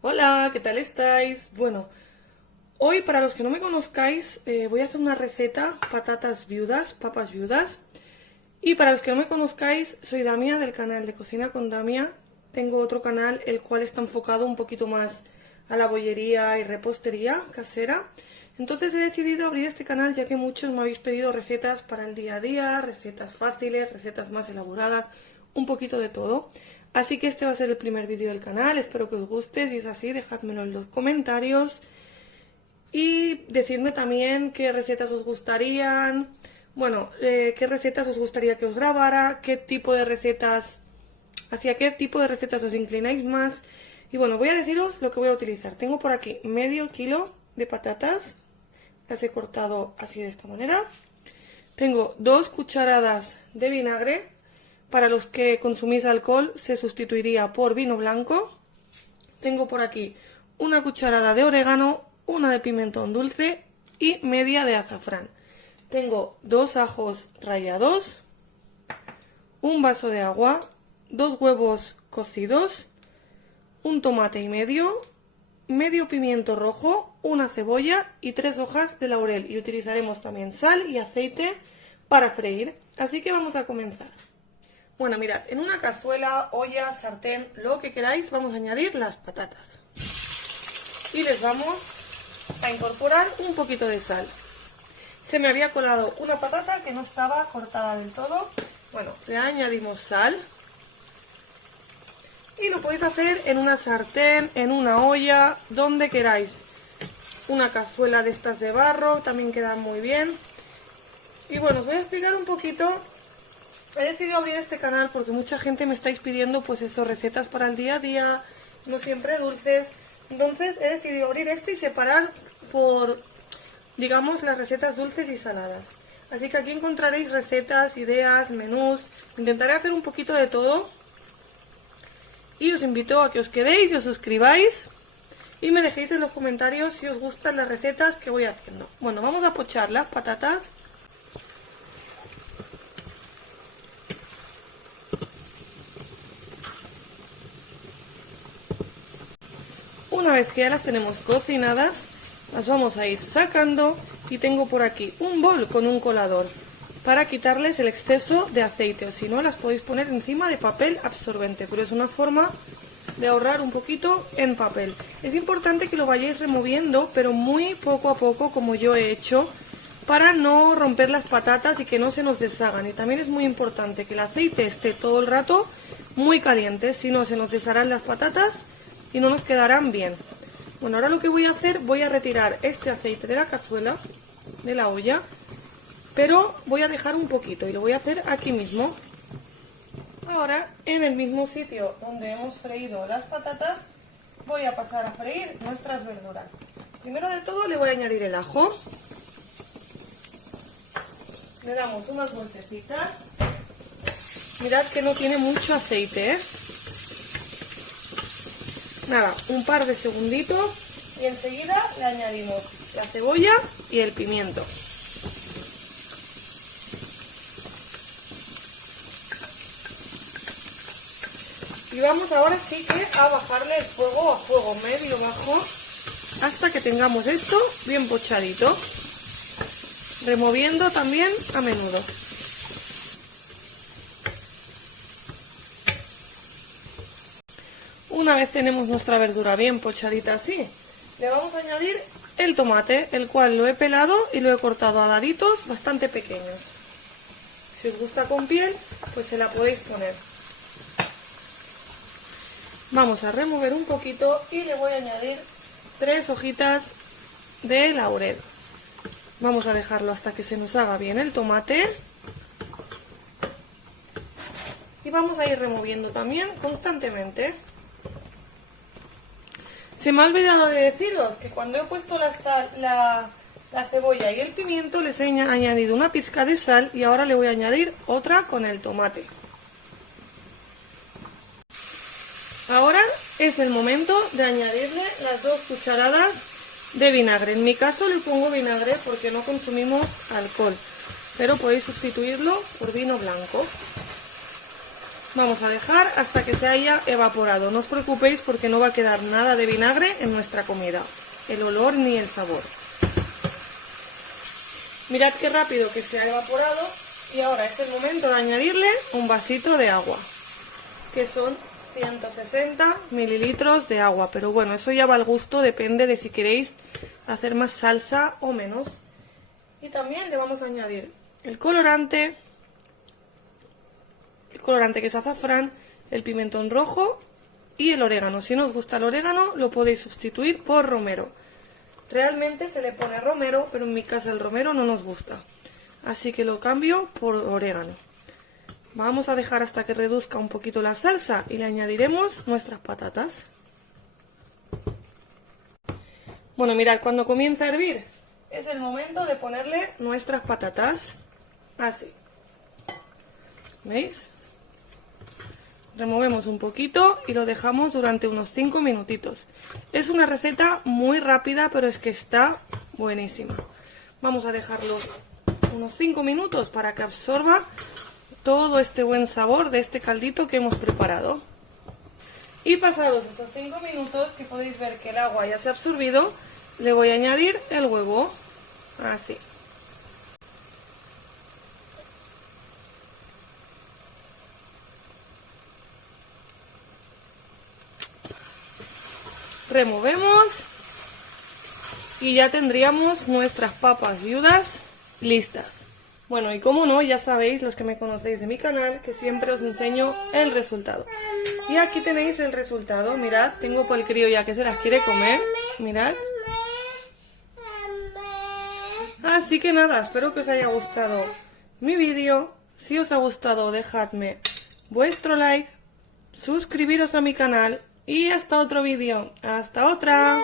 Hola, ¿qué tal estáis? Bueno, hoy para los que no me conozcáis voy a hacer una receta, patatas viudas, papas viudas. Y para los que no me conozcáis, soy Damia del canal de Cocina con Damia. Tengo otro canal el cual está enfocado un poquito más a la bollería y repostería casera. Entonces he decidido abrir este canal ya que muchos me habéis pedido recetas para el día a día, recetas fáciles, recetas más elaboradas, un poquito de todo. Así que este va a ser el primer vídeo del canal, espero que os guste, si es así dejádmelo en los comentarios y decidme también qué recetas os gustarían, bueno, qué recetas os gustaría que os grabara, qué tipo de recetas, hacia qué tipo de recetas os inclináis más. Y bueno, voy a deciros lo que voy a utilizar. Tengo por aquí medio kilo de patatas, las he cortado así de esta manera. Tengo 2 cucharadas de vinagre. Para los que consumís alcohol se sustituiría por vino blanco. Tengo por aquí una cucharada de orégano, una de pimentón dulce y media de azafrán. Tengo 2 ajos rallados, un vaso de agua, 2 huevos cocidos, un tomate y medio pimiento rojo, una cebolla y 3 hojas de laurel. Y utilizaremos también sal y aceite para freír. Así que vamos a comenzar. Bueno, mirad, en una cazuela, olla, sartén, lo que queráis, vamos a añadir las patatas. Y les vamos a incorporar un poquito de sal. Se me había colado una patata que no estaba cortada del todo. Bueno, le añadimos sal. Y lo podéis hacer en una sartén, en una olla, donde queráis. Una cazuela de estas de barro, también quedan muy bien. Y bueno, os voy a explicar un poquito. He decidido abrir este canal porque mucha gente me estáis pidiendo pues eso, recetas para el día a día, no siempre dulces. Entonces he decidido abrir este y separar por, digamos, las recetas dulces y saladas. Así que aquí encontraréis recetas, ideas, menús. Intentaré hacer un poquito de todo. Y os invito a que os quedéis y os suscribáis. Y me dejéis en los comentarios si os gustan las recetas que voy haciendo. Bueno, vamos a pochar las patatas. Una vez que ya las tenemos cocinadas, las vamos a ir sacando y tengo por aquí un bol con un colador para quitarles el exceso de aceite, o si no las podéis poner encima de papel absorbente, pero es una forma de ahorrar un poquito en papel. Es importante que lo vayáis removiendo, pero muy poco a poco, como yo he hecho, para no romper las patatas y que no se nos deshagan. Y también es muy importante que el aceite esté todo el rato muy caliente, si no se nos desharán las patatas y no nos quedarán bien. Bueno, ahora lo que voy a hacer, voy a retirar este aceite de la cazuela, de la olla, pero voy a dejar un poquito y lo voy a hacer aquí mismo. Ahora, en el mismo sitio donde hemos freído las patatas, voy a pasar a freír nuestras verduras. Primero de todo le voy a añadir el ajo. Le damos unas vueltecitas. Mirad que no tiene mucho aceite, ¿eh? Nada, un par de segunditos y enseguida le añadimos la cebolla y el pimiento. Y vamos ahora sí que a bajarle el fuego a fuego medio bajo hasta que tengamos esto bien pochadito, removiendo también a menudo. Una vez tenemos nuestra verdura bien pochadita así, le vamos a añadir el tomate, el cual lo he pelado y lo he cortado a daditos bastante pequeños. Si os gusta con piel, pues se la podéis poner. Vamos a remover un poquito y le voy a añadir 3 hojitas de laurel. Vamos a dejarlo hasta que se nos haga bien el tomate. Y vamos a ir removiendo también constantemente. Se me ha olvidado de deciros que cuando he puesto la cebolla y el pimiento les he añadido una pizca de sal y ahora le voy a añadir otra con el tomate. Ahora es el momento de añadirle las 2 cucharadas de vinagre. En mi caso le pongo vinagre porque no consumimos alcohol, pero podéis sustituirlo por vino blanco. Vamos a dejar hasta que se haya evaporado. No os preocupéis porque no va a quedar nada de vinagre en nuestra comida. El olor ni el sabor. Mirad qué rápido que se ha evaporado. Y ahora es el momento de añadirle un vasito de agua. Que son 160 mililitros de agua. Pero bueno, eso ya va al gusto. Depende de si queréis hacer más salsa o menos. Y también le vamos a añadir el colorante que es azafrán, el pimentón rojo y el orégano. Si no os gusta el orégano, lo podéis sustituir por romero. Realmente se le pone romero, pero en mi casa el romero no nos gusta. Así que lo cambio por orégano. Vamos a dejar hasta que reduzca un poquito la salsa y le añadiremos nuestras patatas. Bueno, mirad, cuando comienza a hervir es el momento de ponerle nuestras patatas. Así. ¿Veis? Removemos un poquito y lo dejamos durante unos 5 minutitos. Es una receta muy rápida, pero es que está buenísima. Vamos a dejarlo unos 5 minutos para que absorba todo este buen sabor de este caldito que hemos preparado. Y pasados esos 5 minutos, que podéis ver que el agua ya se ha absorbido, le voy a añadir el huevo. Así. Removemos y ya tendríamos nuestras papas viudas listas. Bueno, y como no, ya sabéis, los que me conocéis de mi canal, que siempre os enseño el resultado. Y aquí tenéis el resultado. Mirad, tengo para el crío ya que se las quiere comer. Mirad. Así que nada, espero que os haya gustado mi vídeo. Si os ha gustado, dejadme vuestro like, suscribiros a mi canal y hasta otro vídeo. ¡Hasta otra!